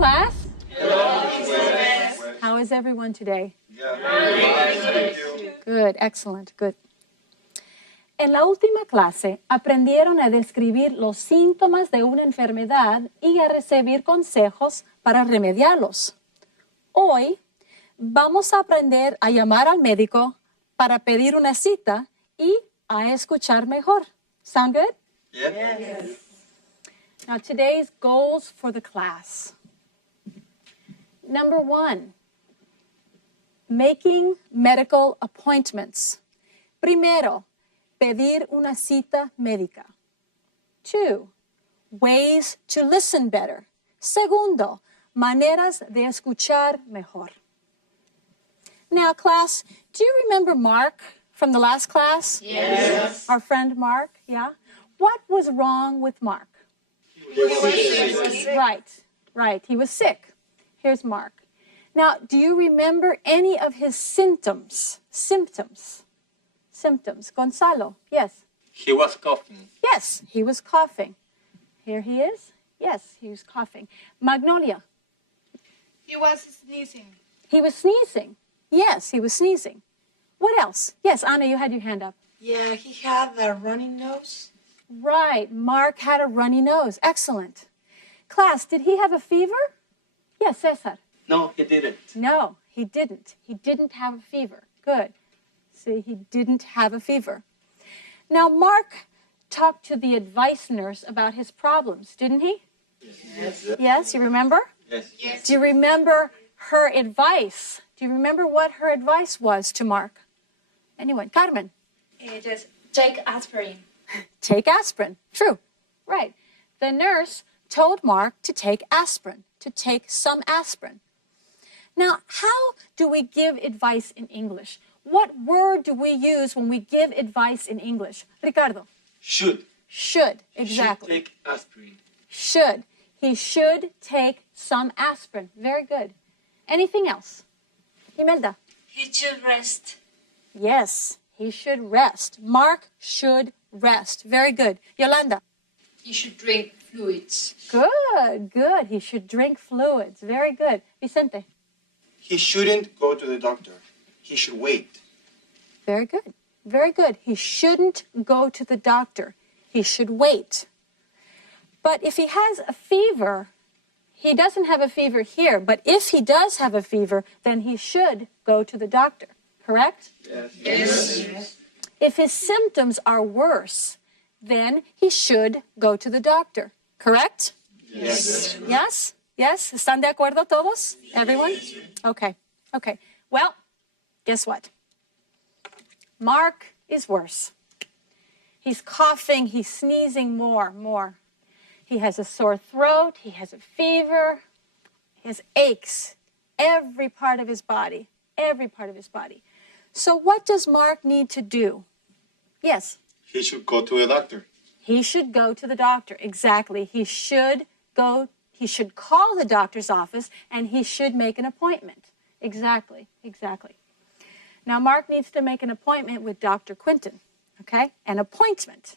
class. Hello. How is everyone today? Yeah. Good, excellent, good. En la última clase aprendieron a describir los síntomas de una enfermedad y a recibir consejos para remediarlos. Hoy vamos a aprender a llamar al médico para pedir una cita y a escuchar mejor. Sound good? Yes. Now today's goals for the class. Number 1, making medical appointments. Primero, pedir una cita médica. 2, ways to listen better. Segundo, maneras de escuchar mejor. Now, class, do you remember Mark from the last class? Yes. Our friend Mark, yeah? What was wrong with Mark? He was sick. Right. He was sick. Here's Mark. Now, do you remember any of his symptoms? Gonzalo, yes. He was coughing. Yes, he was coughing. Here he is. Yes, he was coughing. Magnolia. He was sneezing. He was sneezing. Yes, he was sneezing. What else? Yes, Anna, you had your hand up. Yeah, he had a runny nose. Right, Mark had a runny nose. Excellent. Class, did he have a fever? Yes, Cesar. No, he didn't. No, he didn't. He didn't have a fever. Good. See, he didn't have a fever. Now, Mark talked to the advice nurse about his problems, didn't he? Yes. Yes, you remember? Yes. Do you remember her advice? Do you remember what her advice was to Mark? Anyone? Carmen? Just take aspirin. Take aspirin. True. Right. The nurse told Mark to take aspirin, to take some aspirin. Now, how do we give advice in English? What word do we use when we give advice in English? Ricardo? Should. Should. Exactly. Should take aspirin. Should. He should take some aspirin. Very good. Anything else? Imelda? He should rest. Yes, he should rest. Mark should rest. Very good. Yolanda? He should drink fluids. Good. He should drink fluids. Very good. Vicente? He shouldn't go to the doctor. He should wait. Very good. He shouldn't go to the doctor. He should wait. But if he has a fever, he doesn't have a fever here, but if he does have a fever, then he should go to the doctor. Correct? Yes. If his symptoms are worse, then he should go to the doctor. Correct? Yes. Yes? ¿Están de acuerdo todos? Everyone? Okay. Well, guess what? Mark is worse. He's coughing, he's sneezing more. He has a sore throat, he has a fever, he has aches, every part of his body. So what does Mark need to do? Yes? He should go to the doctor. He should go to the doctor. Exactly. He should call the doctor's office and he should make an appointment. Exactly. Now, Mark needs to make an appointment with Dr. Quinton, okay? An appointment.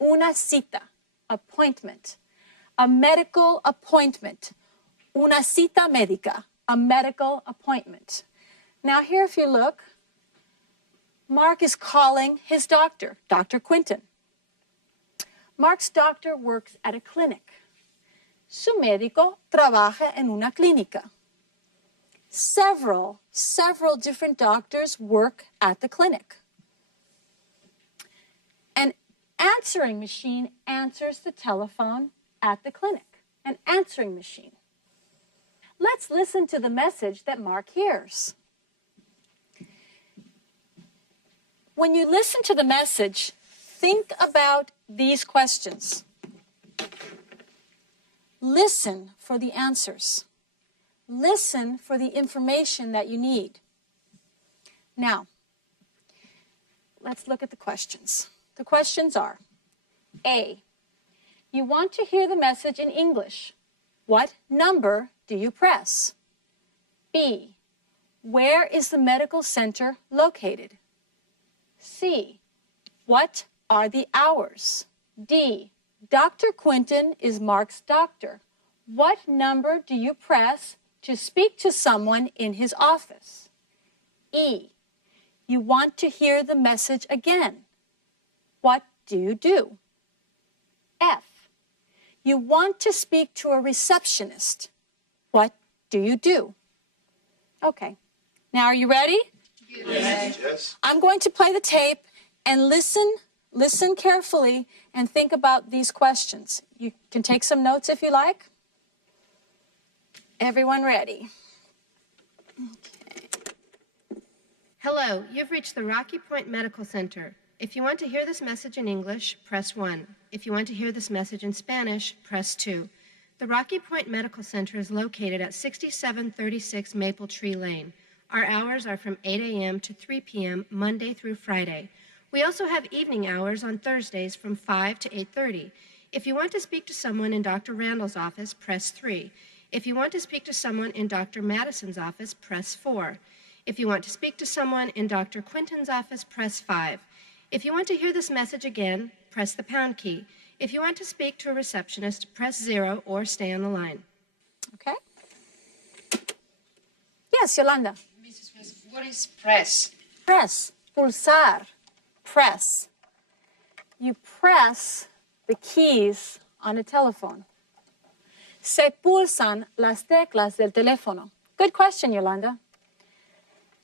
Una cita. Appointment. A medical appointment. Una cita médica. A medical appointment. Now, here, if you look, Mark is calling his doctor, Dr. Quinton. Mark's doctor works at a clinic. Su médico trabaja en una clínica. Several different doctors work at the clinic. An answering machine answers the telephone at the clinic. An answering machine. Let's listen to the message that Mark hears. When you listen to the message, think about these questions. Listen for the answers. Listen for the information that you need. Now, let's look at the questions. The questions are, A, you want to hear the message in English. What number do you press? B, where is the medical center located? C, what are the hours? D, Dr. Quinton is Mark's doctor. What number do you press to speak to someone in his office? E. You want to hear the message again. What do you do? F. You want to speak to a receptionist. What do you do? Okay. Now, are you ready? Yes. I'm going to play the tape and listen carefully and think about these questions. You can take some notes if you like. Everyone ready? Hello, you've reached the Rocky Point Medical Center. If you want to hear this message in English, press 1. If you want to hear this message in Spanish, press 2. The Rocky Point Medical Center is located at 6736 Maple Tree Lane. Our hours are from 8 a.m. to 3 p.m. Monday through Friday. We also have evening hours on Thursdays from 5 to 8:30. If you want to speak to someone in Dr. Randall's office, press 3. If you want to speak to someone in Dr. Madison's office, press 4. If you want to speak to someone in Dr. Quinton's office, press 5. If you want to hear this message again, press the pound key. If you want to speak to a receptionist, press 0 or stay on the line. Okay? Yes, Yolanda. Mrs. West, what is press? Press, pulsar, press. You press the keys on a telephone. Se pulsan las teclas del teléfono. Good question, Yolanda.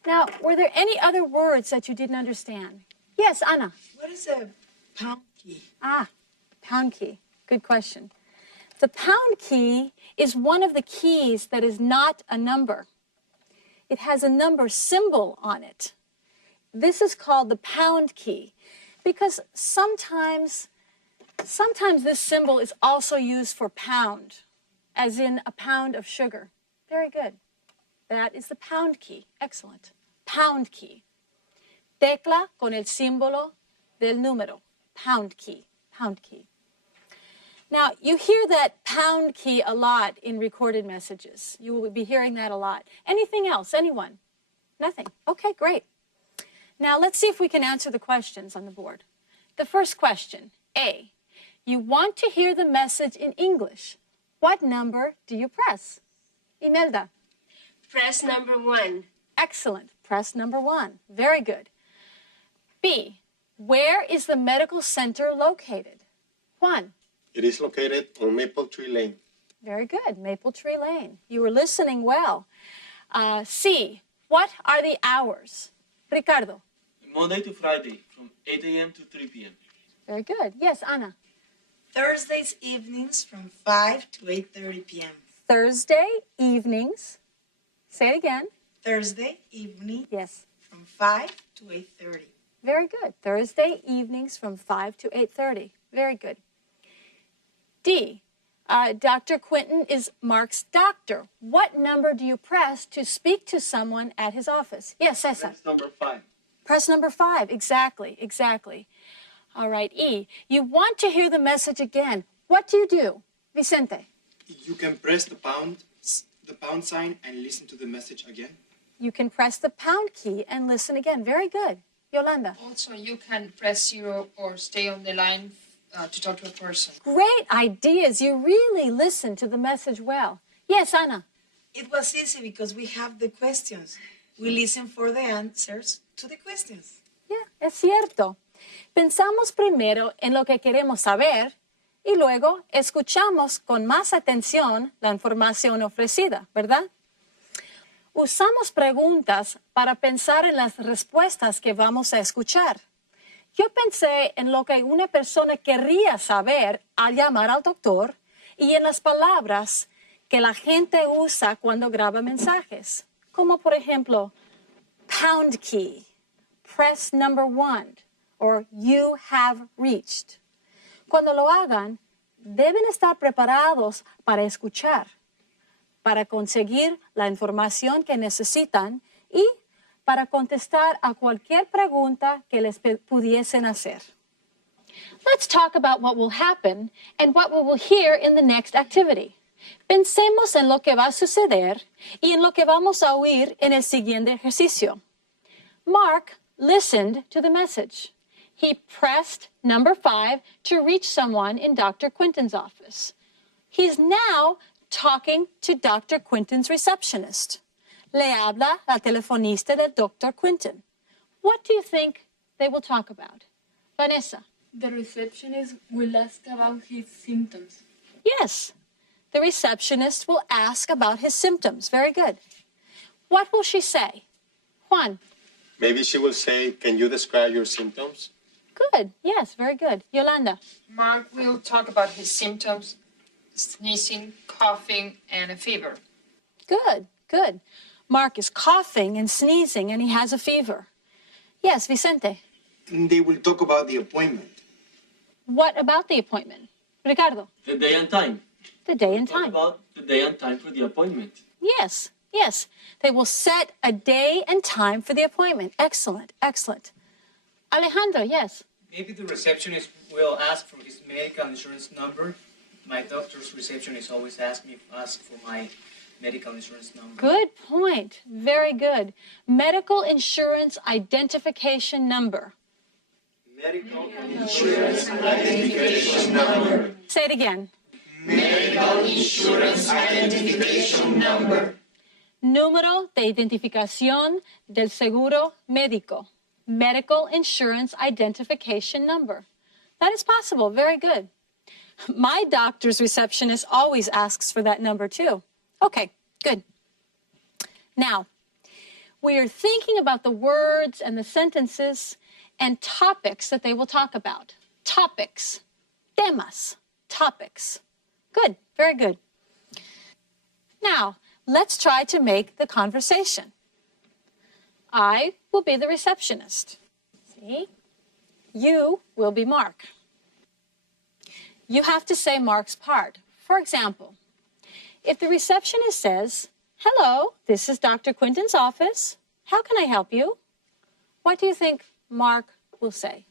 Now, were there any other words that you didn't understand? Yes, Anna. What is a pound key? Ah, pound key. Good question. The pound key is one of the keys that is not a number. It has a number symbol on it. This is called the pound key because sometimes this symbol is also used for pound, as in a pound of sugar. Very good. That is the pound key. Excellent. Pound key. Tecla con el símbolo del número. Pound key. Pound key. Now, you hear that pound key a lot in recorded messages. You will be hearing that a lot. Anything else? Anyone? Nothing. Okay, great. Now, let's see if we can answer the questions on the board. The first question, A. You want to hear the message in English. What number do you press? Imelda. Press number 1. Excellent. Press number 1. Very good. B. Where is the medical center located? Juan. It is located on Maple Tree Lane. Very good. Maple Tree Lane. You were listening well. C. What are the hours? Ricardo. Monday to Friday from 8 a.m. to 3 p.m. Very good. Yes, Anna. Thursdays evenings from 5 to 8:30 p.m. Thursday evenings. Say it again. Thursday evening Yes. from 5 to 8:30. Very good. Thursday evenings from 5 to 8:30. Very good. D. Dr. Quinton is Mark's doctor. What number do you press to speak to someone at his office? Yes, Cesar. Press number 5. Press number 5. Exactly, exactly. All right, E. You want to hear the message again. What do you do? Vicente. You can press the pound sign and listen to the message again. You can press the pound key and listen again. Very good. Yolanda. Also, you can press 0 or stay on the line to talk to a person. Great ideas. You really listen to the message well. Yes, Ana. It was easy because we have the questions. We listen for the answers to the questions. Yeah, es cierto. Pensamos primero en lo que queremos saber y luego escuchamos con más atención la información ofrecida, ¿verdad? Usamos preguntas para pensar en las respuestas que vamos a escuchar. Yo pensé en lo que una persona querría saber al llamar al doctor y en las palabras que la gente usa cuando graba mensajes, como por ejemplo, pound key, press number 1, or you have reached. Cuando lo hagan, deben estar preparados para escuchar, para conseguir la información que necesitan y para contestar a cualquier pregunta que les pudiesen hacer. Let's talk about what will happen and what we will hear in the next activity. Pensemos en lo que va a suceder y en lo que vamos a oír en el siguiente ejercicio. Mark listened to the message. He pressed number 5 to reach someone in Dr. Quinton's office. He's now talking to Dr. Quinton's receptionist. Le habla la telefonista del Dr. Quinton. What do you think they will talk about? Vanessa. The receptionist will ask about his symptoms. Yes, the receptionist will ask about his symptoms. Very good. What will she say? Juan. Maybe she will say, can you describe your symptoms? Good. Yes, very good. Yolanda. Mark will talk about his symptoms, sneezing, coughing, and a fever. Good, good. Mark is coughing and sneezing and he has a fever. Yes, Vicente. They will talk about the appointment. What about the appointment? Ricardo. The day and time. The day and Talk time. about the day and time for the appointment. Yes, yes. They will set a day and time for the appointment. Excellent, excellent. Alejandro, yes. Maybe the receptionist will ask for his medical insurance number. My doctor's receptionist always asks for my medical insurance number. Good point. Very good. Medical insurance identification number. Medical insurance identification number. Say it again. Medical insurance identification number. Número de identificación del seguro médico. Medical insurance identification number. That is possible. Very good. My doctor's receptionist always asks for that number too. Okay, good. Now, we are thinking about the words and the sentences and topics that they will talk about. Topics. Temas. Topics. Good. Very good. Now, let's try to make the conversation. I will be the receptionist. See? You will be Mark. You have to say Mark's part. For example, if the receptionist says, "Hello, this is Dr. Quinton's office. How can I help you?" What do you think Mark will say?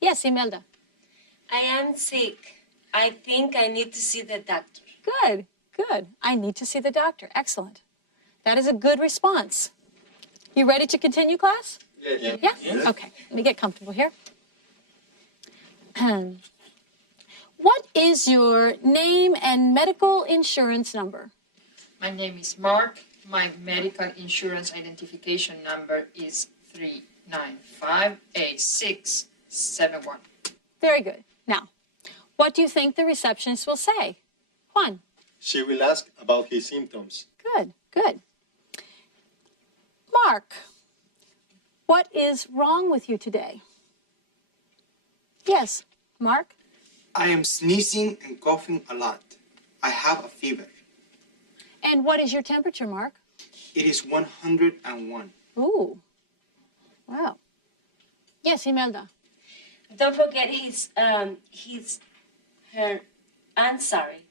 Yes, Imelda. I am sick. I think I need to see the doctor. Good, good. I need to see the doctor. Excellent. That is a good response. You ready to continue, class? Yes. Yeah? Yes. Okay, let me get comfortable here. What is your name and medical insurance number? My name is Mark. My medical insurance identification number is 3958671. Very good. Now, what do you think the receptionist will say? Juan. She will ask about his symptoms. Good, good. Mark, what is wrong with you today? Yes, Mark. I am sneezing and coughing a lot. I have a fever. And what is your temperature, Mark? It is 101. Ooh, wow. Yes, Imelda. Don't forget I'm sorry.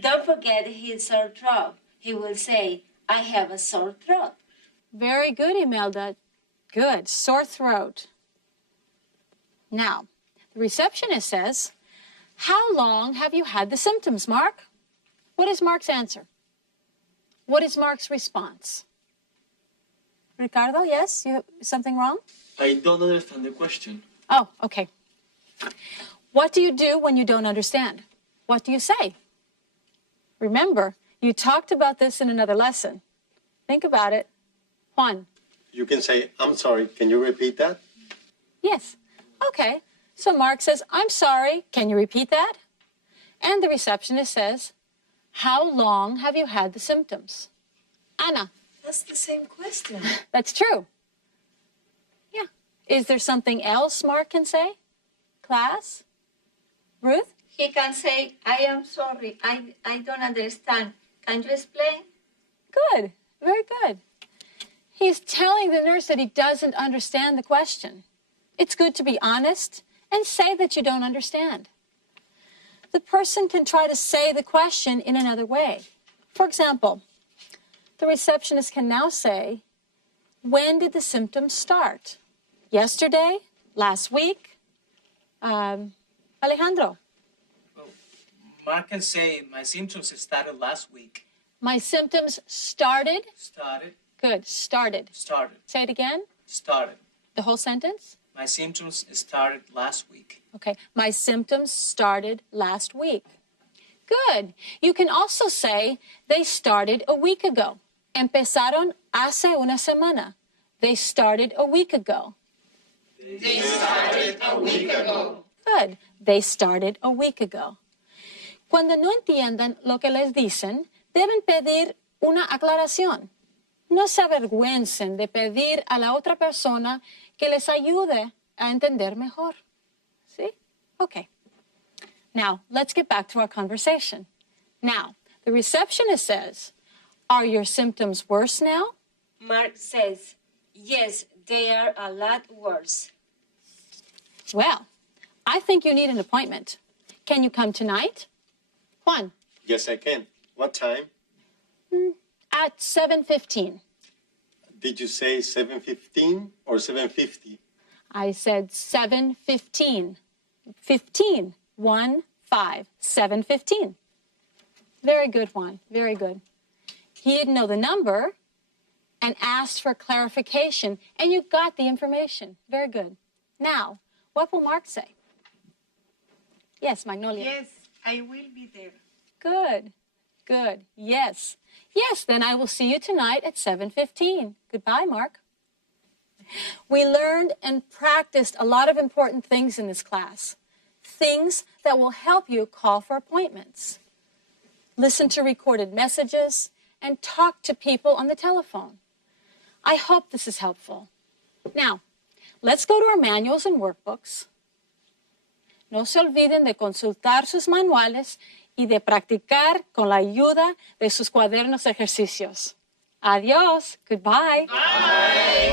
Don't forget his sore throat. He will say, I have a sore throat. Very good, Imelda. Good. Sore throat. Now, the receptionist says, how long have you had the symptoms, Mark? What is Mark's answer? What is Mark's response? Ricardo, yes? Something wrong? I don't understand the question. Oh, okay. What do you do when you don't understand? What do you say? Remember, you talked about this in another lesson. Think about it. Juan. You can say, I'm sorry, can you repeat that? Yes. Okay. So Mark says, I'm sorry, can you repeat that? And the receptionist says, how long have you had the symptoms? Anna. That's the same question. That's true. Yeah. Is there something else Mark can say? Class? Ruth? He can say, I am sorry. I don't understand. Can you explain? Good. Very good. He's telling the nurse that he doesn't understand the question. It's good to be honest and say that you don't understand. The person can try to say the question in another way. For example, the receptionist can now say, when did the symptoms start? Yesterday? Last week? Alejandro? Well, Mark can say my symptoms started last week. My symptoms started? Started. Good. Started. Started. Say it again. Started. The whole sentence? My symptoms started last week. Okay. My symptoms started last week. Good. You can also say, they started a week ago. Empezaron hace una semana. They started a week ago. They started a week ago. Good. They started a week ago. Cuando no entiendan lo que les dicen, deben pedir una aclaración. No se avergüencen de pedir a la otra persona que les ayude a entender mejor. ¿Sí? Okay. Now, let's get back to our conversation. Now, the receptionist says, are your symptoms worse now? Mark says, yes, they are a lot worse. Well, I think you need an appointment. Can you come tonight? Juan, Yes, I can. What time? at 7:15. Did you say 7:15 or 7:50? I said 7:15. 15. 1, 5. 7:15. Very good, Juan. Very good. He didn't know the number and asked for clarification, and you got the information. Very good. Now, what will Mark say? Yes, Magnolia. Yes, I will be there. Good. Good. Yes. Yes, then I will see you tonight at 7:15. Goodbye, Mark. We learned and practiced a lot of important things in this class. Things that will help you call for appointments, listen to recorded messages, and talk to people on the telephone. I hope this is helpful. Now, let's go to our manuals and workbooks. No se olviden de consultar sus manuales y de practicar con la ayuda de sus cuadernos de ejercicios. Adiós. Goodbye. Bye.